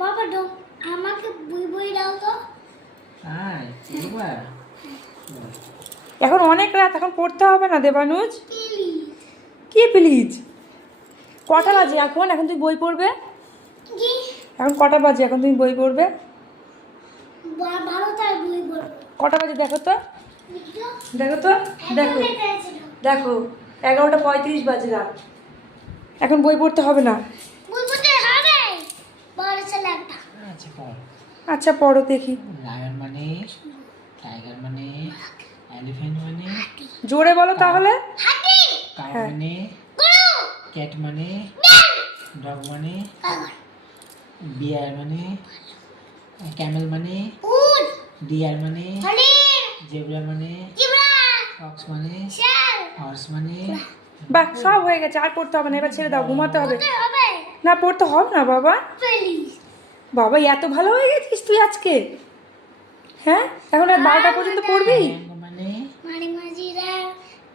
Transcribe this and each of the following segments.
বাবা আমাকে বই বই দাও তো। এখন অনেক রাত, এখন পড়তে হবে না দেবানুজ। প্লিজ। কি প্লিজ? কটা বাজে এখন? এখন তুই বই পড়বে? কি? এখন কটা বাজে এখন তুমি বই পড়বে? 12টায় বই পড়বো। কটা বাজে দেখো তো, দেখো তো, দেখো দেখো 11:35 বাজে রাত। এখন বই পড়তে হবে না। বই পড়তে হবে। বড় ছেলে একটা। আচ্ছা পড়। আচ্ছা পড়ো দেখি। লায়ন মানে, টাইগার মানে, এলিফ্যান্ট মানে, জোরে বলো তাহলে। হাতি। কাউ হ্যাঁ। মানে, গরু। ক্যাট মানে, ডগ মানে, কাগজ। বিয়ার মানে, ক্যামেল মানে, উট। ডিয়ার মানে, হরিণ। জেব্রা মানে, জিব্রা। ফক্স মানে, শের। হর্স মানে। বাহ, সব হয়ে গেছে, আর পড়তে হবে না, এবার ছেড়ে দাও, ঘুমাতে হবে। পড়তে হবে। না পড়তে হবে না বাবা। প্লিজ। বাবা এত ভালো হয়ে গেছিস তুই আজকে? হ্যাঁ, এখন আর 12টা পর্যন্ত পড়বি? ম্যাঙ্গো মানে, মারি মাজিরা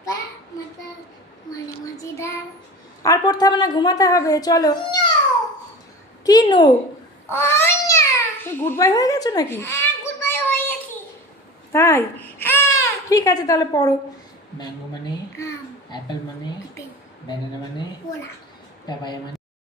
পা মাতা মারি মাজিরা। আর পড়তে হবে না, ঘুমাতে হবে, চলো। কি নো? ও না। তুমি গুড বাই হয়ে গেছো নাকি? গুড বাই হয়ে গেছি। তাই? হ্যাঁ। ঠিক আছে তাহলে পড়ো। ম্যাঙ্গো মানে, অ্যাপেল মানে, ব্যানানা মানে, ওলা। পাপায়া মানে।